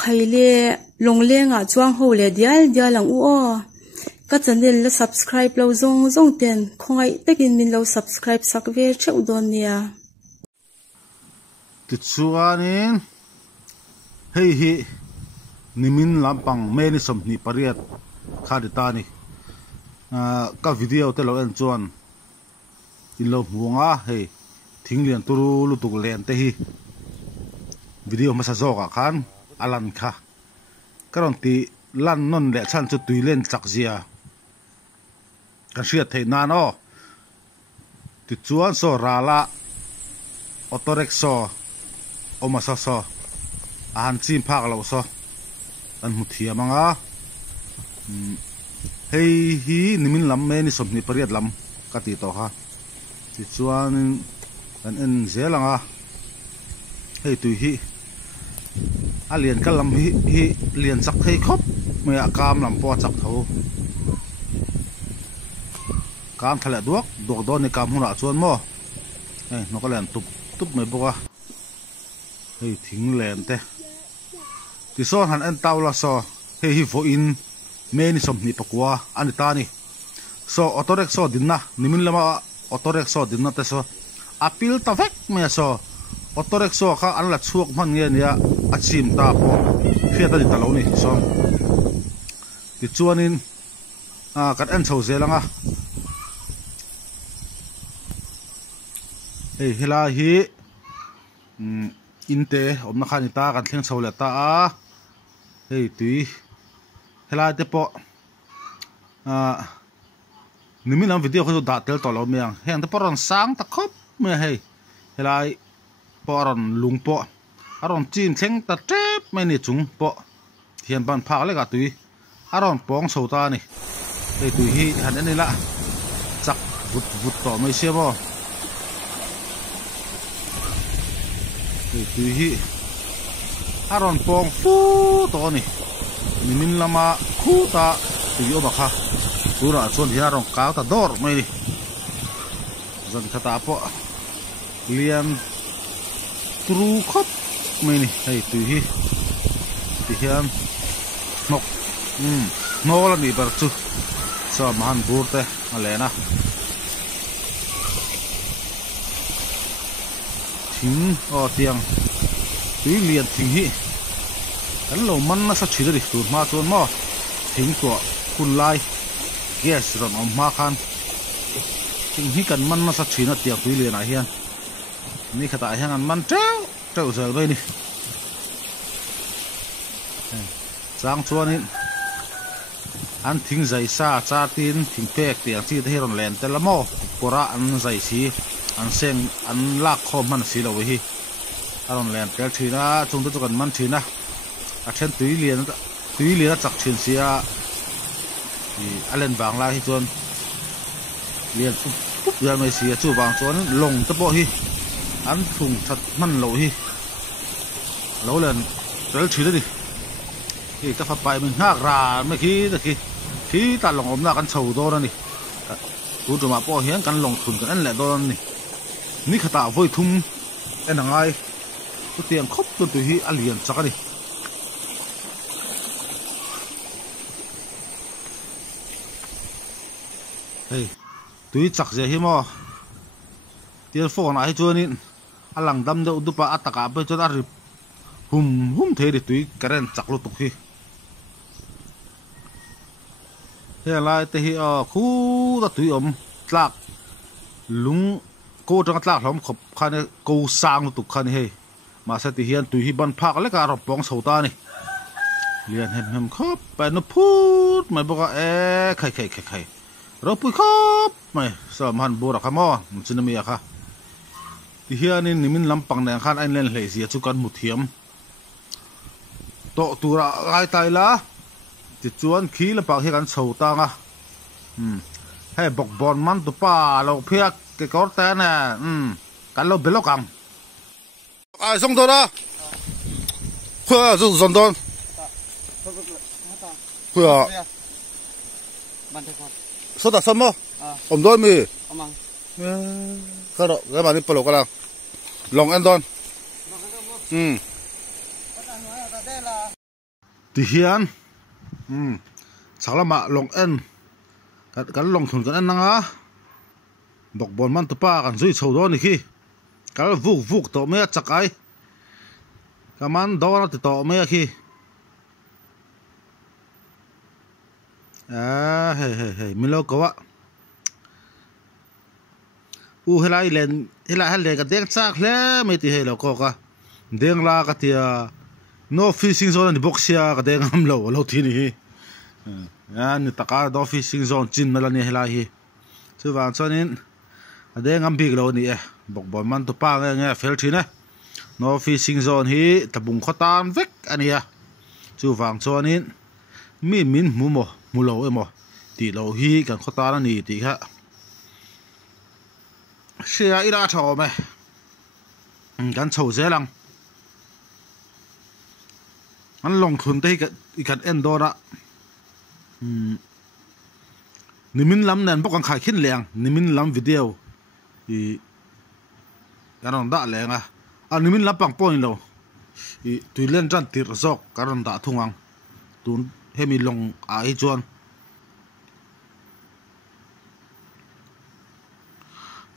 khai le long le nga chuang ho le dia lang u o ka channel la subscribe lo zong ten khongai takin min lo subscribe sakve cheu don nia ti chuanin hei hi nimin lampang meni som ni pariat khadita ni ka video te lo en chuan in lo muanga hei thinglian turu lutuk len te hi video masa zoka khan alan kha karon ti lan non le chan chu tuilen chakzia kan hriat theina no ti chuan so rala autorexo omasa so an chim phak lo so an muthia manga hei hi nimin lam me ni somni pariat lam ka ti to ha ti chuan an en zelanga hei tu hi alian kalam hi lian chak thei khop me akam lam po chak tho kam thala duak dok don ni kam huna chuan mo no ka len tup mai boka hei thing len te ti son han an taula so hei hi vo in me ni som ni pakwa ani ta ni so autorexo dinna nimin lama autorexo dinna te so apil ta vek me so autorexo kha an la chuak man nge nia achim ta po fiata ni talo ni so ti chuanin kan an chho zelanga hei hela hi inte omna khani ta kan thleng chho le ta a hei tui hela te po nimin am video kho da tel to lo miang heng te poron sang ta khop me hei helai poron lungpo aron chin thleng ta trep me ni chung po thian ban phak le ka tui aron pong so ta ni hei tui hi han ani la chak vut to mai se bo hei tui hi aron pong fu to ni nimin lama khu ta tui o ba kha tura chuan hi aron kaw ta dor mai ni zon khata po lian tru khop mai ni hei tui hi ti hian nok no la ni bar chu so man burte alena thing o tiang tui lian thing hi kan lo man na sa thira ri tur ma chuan mo thing to kun lai yes ron om ma khan thing hi kan man na sa thina tiang tui lian a hian ni khata hian an man treu zel bai ni chang chuanin an thing zai sa cha tin thing pek tiang chi te ron len tel mo pora an zai si an seng an lak kho man si lo hi aron len tel thina chung tu kan man thina a then tui lian chak thin sia i alen bang la hi chuan lian pup ya mai sia chu bang chuan long te po hi an thung that man lo hi lo len tel thina ni ki ka fa pai min hak ra me khi ta long om na kan chho do na ni tu tu ma po hian kan long thun kan an le do ni ni khata voi thum en angai tu tiang khop tu hi alian chakani hei tui chak je hi mo telephone ai chuanin alang dam de udupa ataka pe chon arip hum the ri tui karen chaklu tuk hi he lai te hi khu da tui om tlak lung ko tang tlak hlom khop khane ko sang tuk khani he ma sa ti hian tui hi ban phak le ka ro pong sota ni lian hem khop pa no phut mai boka e khai ro pui khop mai sa man bora khamo chinami kha ti hianin nimin lampang na khan ain len hlei zia chu kan muthiam to tura lai tai la ti chuan khi la pak hi kan chhota nga he bok bon man tu pa lo phiak ke kor ta na kan lo belokang ai song to da khua zu zon don khua ban thế con số ta sâm mo om đôi mi omang sao đó cái bạn đi polo cái nào lòng ăn don ti hian chaklama long en kan long thun kan nanga bok bon man tu pa kan zui chho do ni khi kal vuk to me chakai kaman do na ti to me khi hey milo ko wa u helai len ka deng chak hle me ti helo ko ka deng la ka tia no fishing zone ni boxia ka deng am lo thi ni hi ni taka do fishing zone chin mala ni helai hi chu wang chonin adeng am big lo ni bok bon man tu pa nge fel thine no fishing zone hi tabung khotan vek ania chu wang chonin min mu lo emo ti lo hi kan khotan ani ti kha sia ira tho me kan chho zelang an long thun te kan en do ra nimin lam nan bok kan khai khin leng nimin lam video i karon da lenga nimin lam pang point lo i tuilen jan tir zok karon da thungang tun hemi long a hi chuan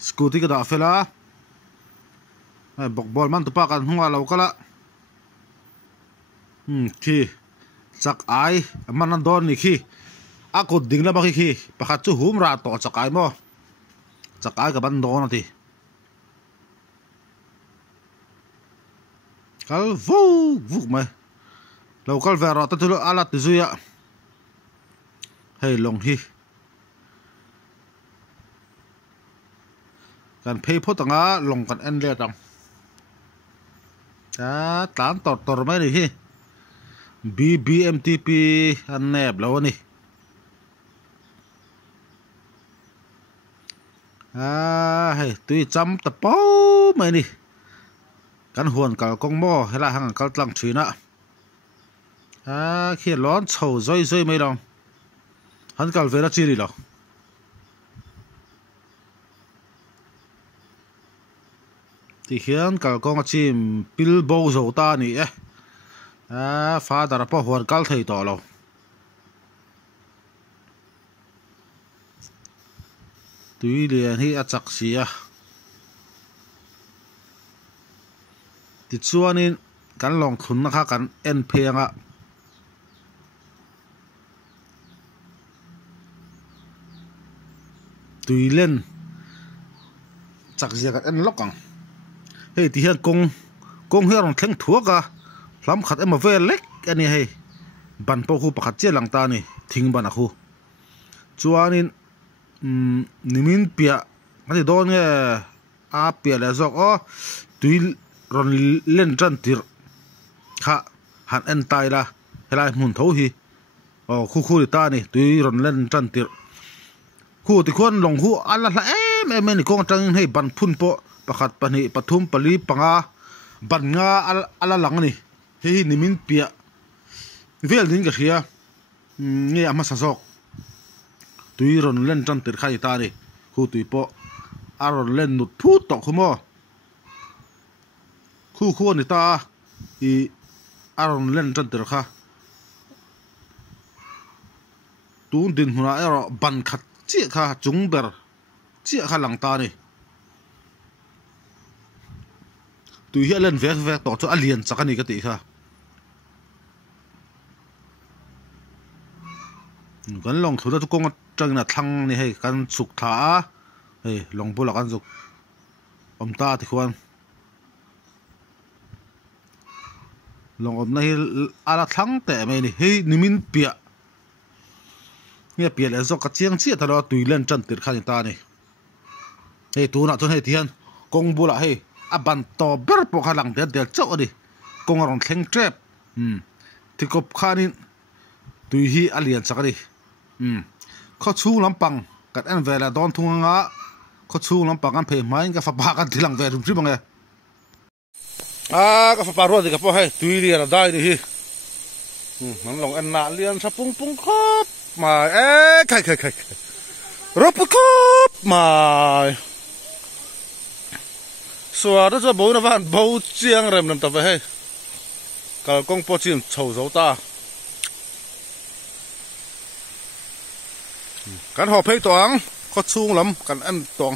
scooty ka da fela bok bol man tu pa kan hunga lo kala khi chak ai man an don ni khi a ko ding la ba khi pakhat chu hum ra to chak ai mo chak ai ka ban do na ti kal vuk mai local vera ta tu ala tu zuya hey long hi kan phei photanga long kan en le tang tan tor mai ni hi BBMTP an neb lo ni hey tui cham ta po mai ni kan huan kal kong mo hela hang kal tlang thina khi lon chho zoi mai long han kal vera chiri lo ti hian kal kong a chim pil bo zo ta ni fa dar po huan kal thei to lo tui lian hi a chak sia ti chuanin kan long thun na kha kan en phenga tui len chak zia kan en lokang hey ti hian kong hi rong thleng thuaka lam khat ema ve lek ani hei ban po khu pakhat che lang ta ni thing ban a khu chuanin nimin pia ani don nge a pia le zok o tui ron len tran tir kha han en tai la helai mun tho hi khu ta ni tui ron len tran tir khu ti khon long hu ala la em ni kong tang hei ban phun po pakhat pani pathum pali panga ban nga ala lang ni hei nimin pia vel din ka khia nge ama sa zok tui ron len tran tir khai ta ni khu tui po aron len nut thu to khumo khu ni ta i aron len tran tir kha tun din huna ero ban khat chi kha chung ber chi kha lang ta ni tui hi len vek to chu alien chakani ka ti kha kan long thuda chu kong tang na thlang ni hei kan chuk tha hei long bula kan chuk om ta ti khwan long om na hi ala thlang te mai ni hei nimin pia nge pia le zo ka chiang chi ta lo tui len chan tir khani ta ni hei tu na chon hei tian kong bula hei a ban to ber po khalang del chau ani kong rong thleng trap ti kop khanin tui hi alien chakari kho chu lampang kat en vela don thunga kho chu lampang an phei mai ka fa ba kan thilang ve rum tri bange ka fa pa ro de ka po hai tui ri ra dai ni hi man long en na lian sa pung khop ma khai ro pu khop mai so đó cho bố nó van bố chiang rem làm tập về hay cả công po chim chầu dấu ta กันหอบเพลงตองก็ชูงลำกันอันตอง